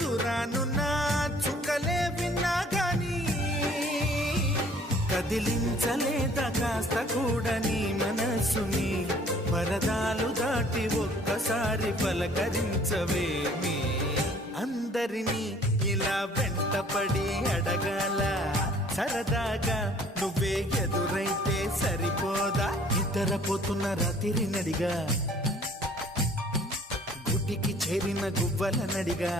దురానున్న చుక్కలే విన్నా గాని కదిలించలేదా కాస్త కూడా నీ మనసుని పరదాలు దాటి ఒక్కసారి పలకరించవేమి అందరినీ ఇలా వెంటపడి అడగాల సరదాగా నువ్వే ఎదురైతే సరిపోదా నిద్రపోతున్న రాత్రి నడిగా గుడికి చేరిన గువ్వల నడిగా